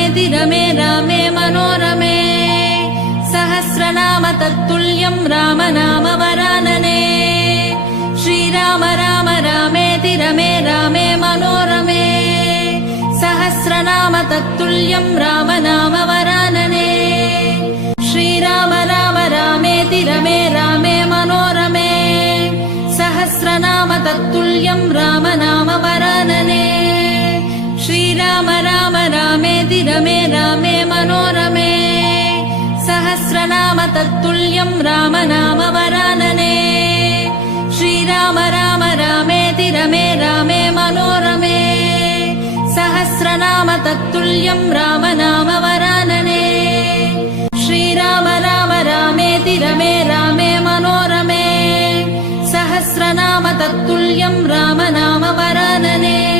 रामेति रमे रामे मनोरमे सहस्रनाम तत्तुल्यं राम नाम वरानने श्रीराम राम रामेति रमे रामे मनोरमे सहस्रनाम तत्तुल्यं राम नाम वरानने श्रीराम राम रामेति रमे रामे मनोरमे सहस्रनाम तत्तुल्यं राम नाम वरानने श्रीराम राम रामेति रमे रामे मनोरमे सहस्रनाम तत्तुल्यं राम नाम वरानने श्रीराम राम रामेति रमे रामे मनोरमे सहस्रनाम तत्तुल्यं राम नाम वरानने श्रीराम राम रामेति रमे रामे मनोरमे सहस्रनाम तत्तुल्यं राम नाम वरानने